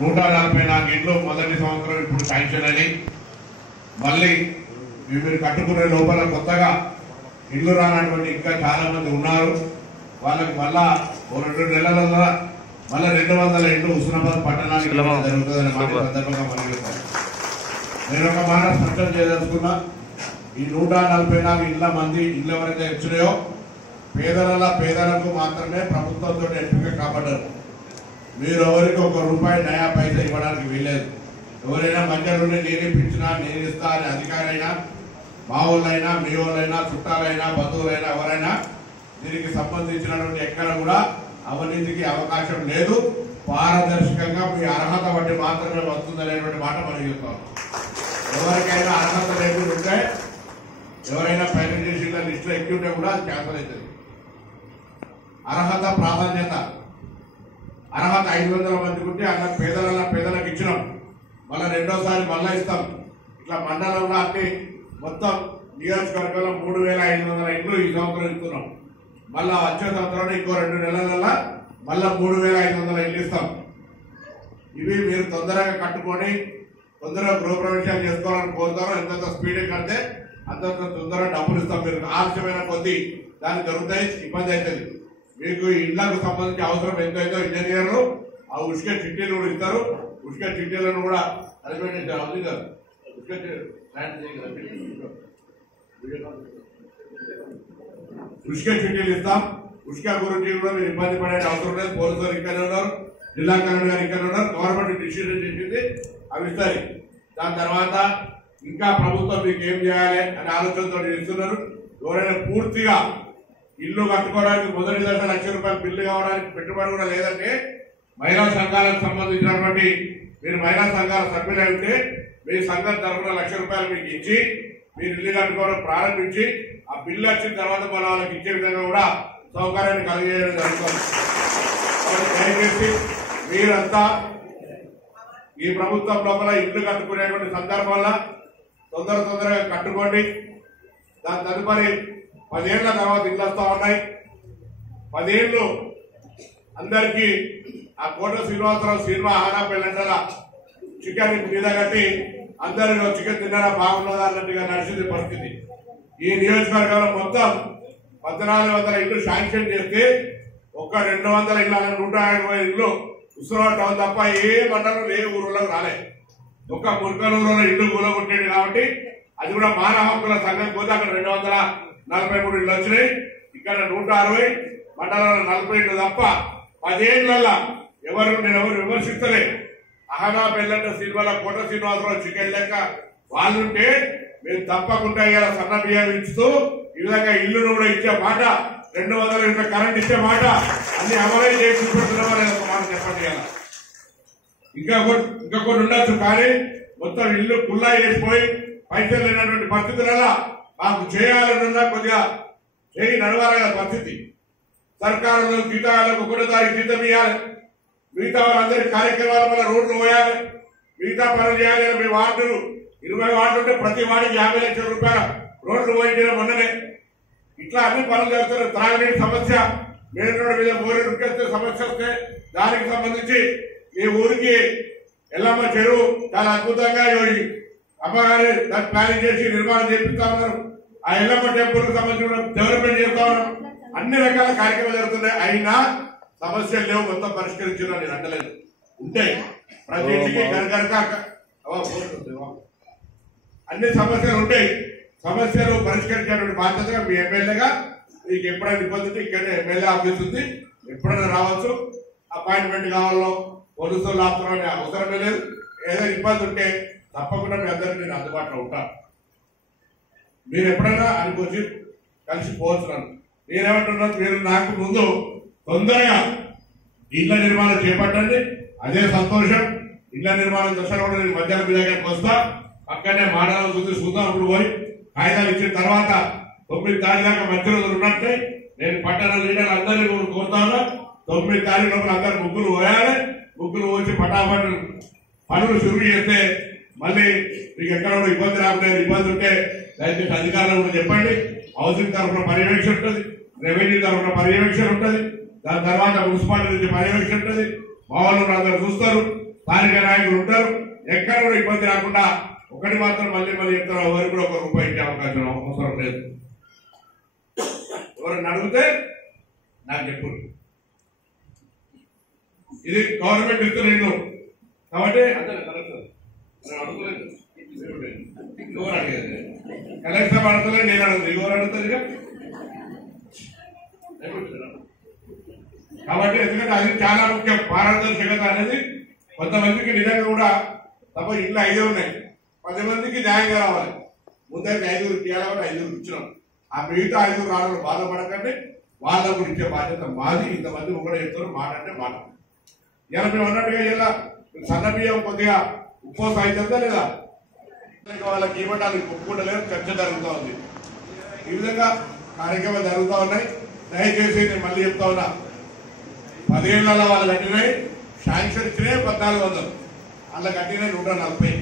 144 ఇండ్లు మొదటి సంవత్సరం ఇప్పుడు శాంక్షన్ అని మళ్ళీ మీరు కట్టుకునే లోపల కొత్తగా ఇల్లు రానటువంటి ఇంకా చాలా మంది ఉన్నారు. వాళ్ళకి మళ్ళా 2 నెలలలో మళ్ళీ 200 ఇండ్లు హుస్నాబాద్ పట్టణానికి జరుగుతుందని మాట సందర్భంగా మనకి నేను ఒక మాట స్పష్టం చేయదలుచుకున్నా. ఈ 144 ఇళ్ల మంది ఇళ్ళు ఎవరైతే వచ్చినాయో పేదలకు మాత్రమే ప్రభుత్వంతో ఎంపిక కాబడ్డారు. మీరు ఎవరికి ₹1 నయా పైసా ఇవ్వడానికి వీల్లేదు. ఎవరైనా మధ్య నుండి నేను ఇప్పించినా నేను ఇస్తా అనే అధికారైనా మా వాళ్ళైనా మీ వాళ్ళైనా చుట్టాలైనా బంధువులైనా ఎవరైనా దీనికి సంబంధించినటువంటి ఎక్కడ కూడా అవినీతికి అవకాశం లేదు. పారదర్శకంగా మీ అర్హత బట్టి మాత్రమే వస్తుందనేటువంటి మాట మనం చెప్తాం. ఎవరికైనా అర్హత లేకుండా ఉంటే ఎవరైనా ప్రైవేటైజేషన్ లిస్టులో ఎక్కి ఉంటే కూడా అది క్యాన్సల్ అవుతుంది. అర్హత ప్రాధాన్యత అర్హత 500 మందికి ఉంటే అలా పేదలకు ఇచ్చినాం. మళ్ళీ రెండోసారి మళ్ళా ఇస్తాం. ఇట్లా మండలంలో అన్ని మొత్తం నియోజకవర్గంలో 3500 ఇండ్లు ఈ సంవత్సరం ఇస్తున్నాం. మళ్ళా వచ్చే సంవత్సరం ఇంకో 2 నెలల మళ్ళా 3500 ఇండ్లు ఇస్తాం. ఇవి మీరు తొందరగా కట్టుకొని తొందరగా గృహప్రవేశాలు చేసుకోవాలని కోరుతారో ఎంతంత స్పీడ్ కడితే అంతంత తొందరగా డబ్బులు ఇస్తాం. మీరు ఆలస్యమైన కొద్దీ దానికి దొరుకుతాయి, ఇబ్బంది అవుతుంది. మీకు ఇళ్లకు సంబంధించి అవసరం ఎంతైతే ఇంజనీర్లు ఆ ఉష్క చిట్టీలు కూడా ఇస్తారు. ఉష్క చిట్టీలను కూడా అరిపెట్టించారు. అవుతుంది కదా, ఉష్క చిట్టీలు ఇస్తాం. ఉష్క గురించి కూడా మీరు ఇబ్బంది పడే అవసరం లేదు. పోలీసులు ఇక్కడే ఉన్నారు, జిల్లా కలెక్టర్ గారు ఇక్కడ ఉన్నారు. గవర్నమెంట్ డిసిషన్ చేసింది అవి ఇస్తారు. దాని తర్వాత ఇంకా ప్రభుత్వం మీకు ఏం చేయాలి అనే ఆలోచనతో ఇస్తున్నారు. ఎవరైనా పూర్తిగా ఇల్లు కట్టుకోవడానికి మొదటి దశ ₹1,00,000 బిల్లు కావడానికి పెట్టుబడి కూడా లేదంటే మహిళా సంఘాలకు సంబంధించినటువంటి మీరు మహిళా సంఘాల సభ్యులై ఉంటే మీ సంఘం తరఫున ₹1,00,000 మీకు ఇచ్చి మీరు ఇల్లు కట్టుకోవడం ప్రారంభించి ఆ బిల్లు వచ్చిన తర్వాత మన వాళ్ళకి ఇచ్చే విధంగా కూడా సౌకర్యాన్ని కలిగేయడం జరుగుతుంది. దయచేసి మీరంతా ఈ ప్రభుత్వం లోపల ఇల్లు కట్టుకునేటువంటి సందర్భంలో తొందరగా కట్టుకోండి. దాని తదుపరి 10 ఏళ్ల తర్వాత ఇల్లు వస్తా ఉన్నాయి. 10 ఏళ్ళు అందరికీ ఆ కోట శ్రీనివాసరావు సినిమా ఆనా పెళ్ళంటల చికెన్ మీద కట్టి అందరూ చికెన్ తిన్నారా బాగున్నదా అన్నట్టుగా నడిచింది పరిస్థితి. ఈ నియోజకవర్గంలో మొత్తం 1400 ఇల్లు శాంక్షన్ చేస్తే ఒక్క 200 ఇళ్ళ 150 ఇల్లు హుస్నాబాద్ టౌన్ తప్ప ఏ మండలం ఏ ఊళ్ళకు రాలే. ఒక్క ముల్కనూరులో ఇల్లు కూలగొట్టేది కాబట్టి అది కూడా మానవ హక్కుల సంఘం పోతే అక్కడ 243 ఇళ్ళు వచ్చినాయి. ఇక్కడ 160 మండలంలో 40 ఇళ్ళు తప్ప 10 ఏళ్లలో నేను ఎవరు విమర్శిస్తలే. అహనా పెళ్ళంట సినిమాలో కోట శ్రీనివాసరావు చికెన్ లెక్క వాళ్ళుంటే మేము తప్పకుండా ఇలా సన్న బియ్యం ఇస్తూ ఈ విధంగా ఇల్లును కూడా ఇచ్చే మాట 200 యూనిట్ల కరెంట్ ఇచ్చే మాట అన్ని అమలై చేసి చూపెడుతున్నామా లేదా ఒక మాట చెప్పండి. ఇంకా కొన్ని ఉండొచ్చు కానీ మొత్తం ఇల్లు కుల్లా చేసిపోయి పైసలు లేనటువంటి పరిస్థితులలో మాకు చేయాలనున్నా కొద్దిగా చేయి నడవాలనే పరిస్థితి. సర్కారు జీతాలకు 1 తారీఖు జీతం ఇవ్వాలి. మిగతా వాళ్ళందరి కార్యక్రమాల వల్ల రోడ్లు పోయాలి, మిగతా పనులు చేయాలి. మీ వార్డులు 20 వార్డులు ఉంటే ప్రతి వాడికి ₹50 లక్షల రోడ్లు పోయించడం మొన్ననే. ఇట్లా అన్ని పనులు చేస్తున్నారు. త్రాగునీటి సమస్య, మెయిన్ రోడ్డు మీద బోరీ ఉరికేస్తే సమస్య వస్తే దానికి సంబంధించి ఈ ఊరికి ఎల్లమ్మ చెరువు చాలా అద్భుతంగా అమ్మగారి దాన్ని ప్లానింగ్ చేసి నిర్మాణం చేపిస్తా ఉన్నారు. ఆ ఎల్లమ్మ టెంపుల్ కు సంబంధించిన డెవలప్మెంట్ చేస్తా ఉన్నారు. అన్ని రకాల కార్యక్రమాలు జరుగుతున్నాయి. అయినా సమస్యలు లేవు, మొత్తం పరిష్కరించిన నేను అంటలేదు. ఉంటాయి ప్రతి ఇంటికి అన్ని సమస్యలు ఉంటాయి. సమస్యలు పరిష్కరించేటువంటి బాధ్యతగా మీ ఎమ్మెల్యేగా మీకు ఎప్పుడైనా ఇబ్బంది ఉంటే ఇక్కడ ఎమ్మెల్యే ఆఫీస్ ఉంది, ఎప్పుడైనా రావచ్చు. అపాయింట్మెంట్ కావాలో పోలీసులు ఆపుతున్నా అవసరమే లేదు. ఏదైనా ఇబ్బంది ఉంటే తప్పకుండా మీ అందరికీ నేను అందుబాటులో ఉంటాను. మీరు ఎప్పుడైనా అనుకోవచ్చు కలిసిపోతున్నాను. నేనేమంటున్నాను, మీరు నాకు ముందు తొందరగా ఇళ్ల నిర్మాణం చేపట్టండి. అదే సంతోషం. ఇళ్ల నిర్మాణం దశలో కూడా నేను మధ్యాహ్నం మీ దగ్గరికి వస్తా. పక్కనే మాడలం చూసి చూద్దాం పోయి కాగితాలు ఇచ్చిన తర్వాత 9 తారీఖు దాకా మధ్య రోజులు ఉన్నట్టే నేను పట్టణ లీడర్ అందరినీ కోరుతాను. 9 తారీఖు లోపల అందరు ముగ్గులు పోయాలి. ముగ్గులు పోసి పటాపట్ పనులు షురూ చేస్తే మళ్ళీ మీకు ఎక్కడ కూడా ఇబ్బంది రాకుండా ఇబ్బంది ఉంటే దయచేసి అధికారులు కూడా చెప్పండి. హౌసింగ్ తరఫున పర్యవేక్షణ ఉంటుంది, రెవెన్యూ తరఫున పర్యవేక్షణ ఉంటుంది, దాని తర్వాత మున్సిపాలిటీ నుంచి పర్యవేక్షణ ఉంటుంది. మా వాళ్ళు అందరూ చూస్తారు. స్థానిక నాయకులు ఉంటారు, ఎక్కడ కూడా ఇబ్బంది రాకుండా. ఒకటి మాత్రం మళ్ళీ చెప్తారు, ఎవరికి కూడా ₹1 ఇచ్చే అవకాశం అవసరం లేదు. ఎవరైనా అడిగితే నాకు చెప్పు, ఇది గవర్నమెంట్ ఇస్తున్న ఇల్లు కాబట్టి ఎవరు అడిగేది కలెక్టర్ అడగలేదు, నేను అడుగుతుంది, ఎవరు అడుగుతుంది కాబట్టి. ఎందుకంటే అది చాలా ముఖ్యం. పారదర్శకత అనేది కొంతమందికి నిజంగా కూడా తప్ప ఇల్లు 5 ఉన్నాయి, 10 మందికి న్యాయంగా రావాలి. ముందరికి 5 తీయాలని 5 ఇచ్చినాం. ఆ మిగతా 5 రావడం బాధపడకండి, వాళ్ళకు ఇచ్చే బాధ్యత మాది. ఇంతమంది కూడా చెప్తారు, మాట అంటే మాట. ఇలా మేము అన్నట్టుగా ఇలా సన్న బియ్యం కొద్దిగా ఉప్పు సాయితుందా లేదా, వాళ్ళకి ఇవ్వడానికి ఒప్పుకుంటలేదు, చర్చ జరుగుతూ ఉంది. ఈ విధంగా కార్యక్రమాలు జరుగుతూ ఉన్నాయి. దయచేసి నేను మళ్ళీ చెప్తా ఉన్నా, 10 ఏళ్లలో వాళ్ళు కట్టినాయి, శాంక్షన్ ఇచ్చినాయి 1400, అలా కట్టినాయి 140.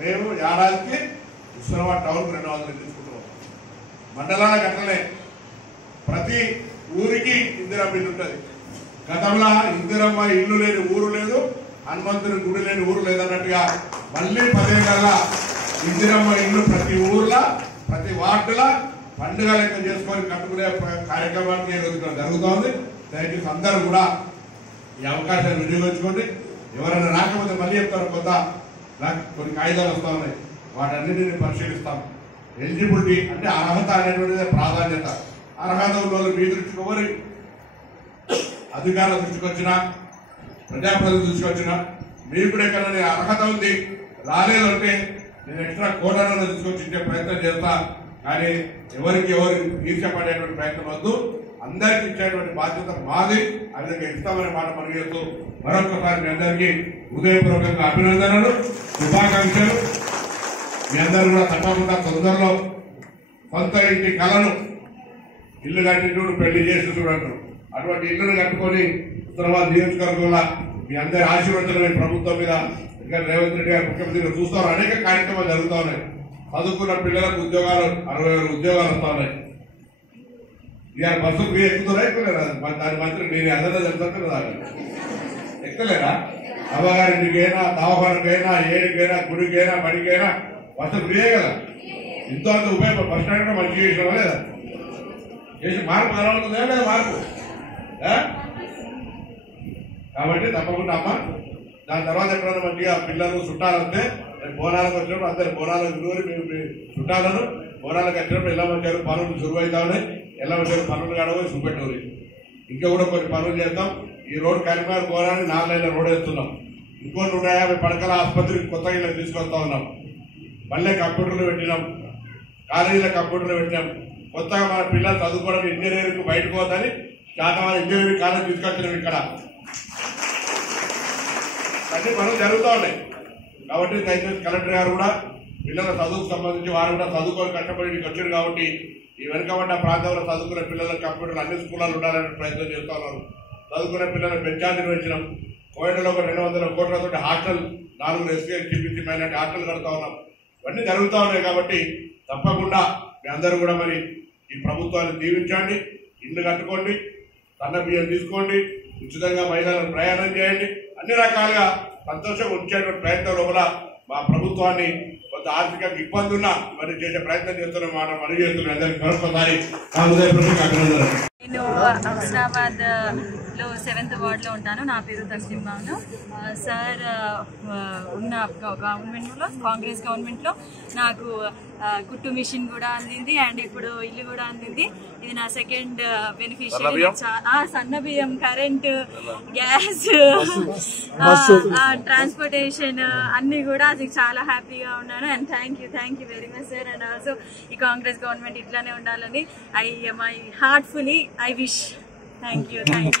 మేము ఏడాదికి హుస్నాబాద్ టౌన్కు 200 తీసుకుంటున్నాం. మండలాల కట్టలే, ప్రతి ఊరికి ఇందిరమ్మ ఇల్లు ఉంటుంది. గతంలో ఇందిరమ్మ ఇల్లు లేని ఊరు లేదు, హనుమంతుని గుడి లేని ఊరు లేదన్నట్టుగా మళ్ళీ 10 ఏళ్ళ ఇందిరమ్మ ఇల్లు ప్రతి ఊర్లో ప్రతి వార్డుల పండుగ లెక్క చేసుకొని కట్టుకునే కార్యక్రమానికి జరుగుతోంది. దయచేసి అందరూ కూడా ఈ అవకాశాన్ని వినియోగించుకోండి. ఎవరైనా రాకపోతే మళ్ళీ చెప్తారు, కొత్త నాకు కొన్ని కాగితాలు వస్తూ ఉన్నాయి, వాటన్నిటిని పరిశీలిస్తాం. ఎలిజిబిలిటీ అంటే అర్హత అనేటువంటిది ప్రాధాన్యత. అర్హత ఉన్న వాళ్ళు మీ దృష్టికి ఎవరి అధికారుల దృష్టికి వచ్చినా, ప్రజాప్రతినిధుల దృష్టికి వచ్చినా, మీకు కూడా ఎక్కడ అర్హత ఉంది రాలేదంటే నేను ఎక్స్ట్రా కోటాలను తీసుకొచ్చి ఇచ్చే ప్రయత్నం చేస్తా. కానీ ఎవరికి ఎవరు ఈర్చపడేటువంటి ప్రయత్నం వద్దు, అందరికి ఇచ్చేటువంటి బాధ్యత మాది. ఆ విధంగా ఇస్తామనే మాట మనం చేస్తూ మరొకసారి మీ అందరికీ హృదయపూర్వకంగా అభినందనలు, శుభాకాంక్షలు. మీ అందరూ కూడా తప్పకుండా తొందరలో సొంత ఇంటి కళను ఇల్లు కట్టి చూడు, పెళ్లి చేసి చూడంటారు, అటువంటి ఇల్లును కట్టుకొని ఉత్తరాబాద్ నియోజకవర్గంలో మీ అందరి ఆశీర్వచనమే ప్రభుత్వం మీద. ఇంకా రేవంత్ రెడ్డి గారు ముఖ్యమంత్రిగా చూస్తారు, అనేక కార్యక్రమాలు జరుగుతూ ఉన్నాయి. చదువుకున్న పిల్లలకు ఉద్యోగాలు 60,000 ఉద్యోగాలు వస్తూ ఉన్నాయి. ఇవాళ బస్సు మీరు ఎక్కుతారా ఎక్కులేరా? దాని మాత్రం నేను అందరూ తెలుసుకుంటున్నా, ఎక్కులేరా? అమ్మగారింటికైనా, దవాఖానకైనా, ఏడికైనా, గుడికైనా, బడికైనా బస్సు ఫ్రీయే కదా. ఇంతో అంత ఉపయోగం. బస్ స్టాండ్ కూడా మంచిగా చేసినా లేదా? చేసి మార్పు కలవడుతుందా లేదా? మార్పు కాబట్టి తప్పకుండా అమ్మ. దాని తర్వాత ఎప్పుడైనా మంచిగా పిల్లలు చుట్టాలు వస్తే బోనాలకు వచ్చినప్పుడు అందరు బోనాలకు విలువని మేము చుట్టాలను బోనాలకు వచ్చినప్పుడు ఎలా వచ్చారు పనులు సురువైతా ఉన్నాయి, ఎలా వచ్చారు పనులు కాడబోయి చూపెట్టూరి. ఇంకా కూడా కొన్ని పనులు చేస్తాం. ఈ రోడ్డు కరీంనగర్ బోనాన్ని 4 లైన్ల రోడ్ వేస్తున్నాం. ఇంకో 150 పడకల ఆసుపత్రికి కొత్తగా ఇలా తీసుకొస్తా ఉన్నాం. మళ్ళీ కంప్యూటర్లు పెట్టినాం, కాలేజీలో కంప్యూటర్లు పెట్టినాం. కొత్తగా మన పిల్లలు చదువుకోవడం ఇంజనీరింగ్ బయటకు పోతాని శాతవాహన ఇంజనీరింగ్ కాలేజ్ తీసుకొచ్చినాం. ఇక్కడ అన్ని పనులు జరుగుతూ ఉన్నాయి. కాబట్టి దయచేసి కలెక్టర్ గారు కూడా పిల్లల చదువుకు సంబంధించి వారు కూడా చదువుకొని కష్టపడి ఇక్కడికి వచ్చారు. కాబట్టి ఈ వెనుకబడ్డ ప్రాంతంలో చదువుకునే పిల్లలకు కంప్యూటర్లు అన్ని స్కూళ్ళలో ఉండాలనే ప్రయత్నం చేస్తూ ఉన్నారు. చదువుకునే పిల్లలకు పెంచాలి నిర్వహించినాం. కోయటలో ఒక 200 కోట్లతో hostel 4 SC TPC minority hostel కడుతూ ఉన్నాం. ఇవన్నీ జరుగుతూ ఉన్నాయి. కాబట్టి తప్పకుండా మీ అందరూ కూడా మరి ఈ ప్రభుత్వాన్ని దీవించండి, ఇల్లు కట్టుకోండి, సన్న బియ్యం తీసుకోండి, ఉచితంగా మహిళలను ప్రయాణం చేయండి. అన్ని రకాలుగా సంతోషంగా ఉంచేటువంటి ప్రయత్నం లోపల మా ప్రభుత్వాన్ని కొంత ఆర్థిక ఇబ్బంది ఉన్నా మరి చేసే ప్రయత్నం చేస్తున్న మాట మనవి చేస్తున్న అందరికీ మరొకసారి అభినందనలు. నేను హుస్నాబాద్ లో 7th వార్డ్లో ఉంటాను. నా పేరు తస్లిం బాను. సార్ ఉన్న గవర్నమెంట్లో, కాంగ్రెస్ గవర్నమెంట్లో నాకు కుట్టు మిషన్ కూడా అందింది అండ్ ఇప్పుడు ఇల్లు కూడా అందింది. ఇది నా సెకండ్ బెనిఫిషియరీ. సన్న బియ్యం, కరెంటు, గ్యాస్, ట్రాన్స్పోర్టేషన్ అన్ని కూడా అది చాలా హ్యాపీగా ఉన్నాను. And thank you very much sir. And also ఈ కాంగ్రెస్ గవర్నమెంట్ ఇట్లానే ఉండాలని my heartfully I wish. Thank you very much.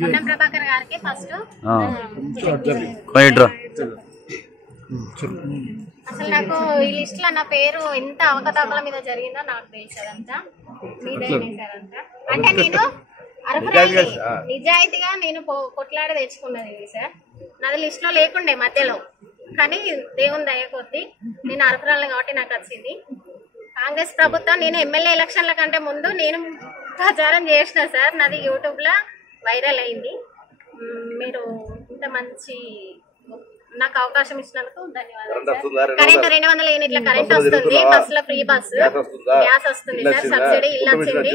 Ponnam Prabhakar గారికి ఫస్ట్ అసలు నాకు ఈ లిస్ట్ లో నా పేరు ఎంత అవకతవకల మీద జరిగిందో నాకు తెలుసు. అదంతా మీదైనా సార్ అంతా అంటే నేను అర్హురాలి నిజాయితీగా నేను కొట్లాడి తెచ్చుకున్నది ఇది సార్. నాది లిస్ట్ లో లేకుండే మధ్యలో, కానీ దేవుని దయ కొద్దీ నేను అర్హురాలి కాబట్టి నాకు వచ్చింది. కాంగ్రెస్ ప్రభుత్వం నేను ఎమ్మెల్యే ఎలక్షన్ల కంటే ముందు నేను ప్రచారం చేసిన సార్, నాది యూట్యూబ్ లో వైరల్ అయింది. మీరు ఇంత మంచి నాకు అవకాశం ఇచ్చినందుకు ధన్యవాదాలు. కరెంట్ 200 యూనిట్ల కరెంట్ వస్తుంది, బస్సులో ఫ్రీ బస్, గ్యాస్ వస్తుంది సార్, సబ్సిడీ ఇల్లు వచ్చింది.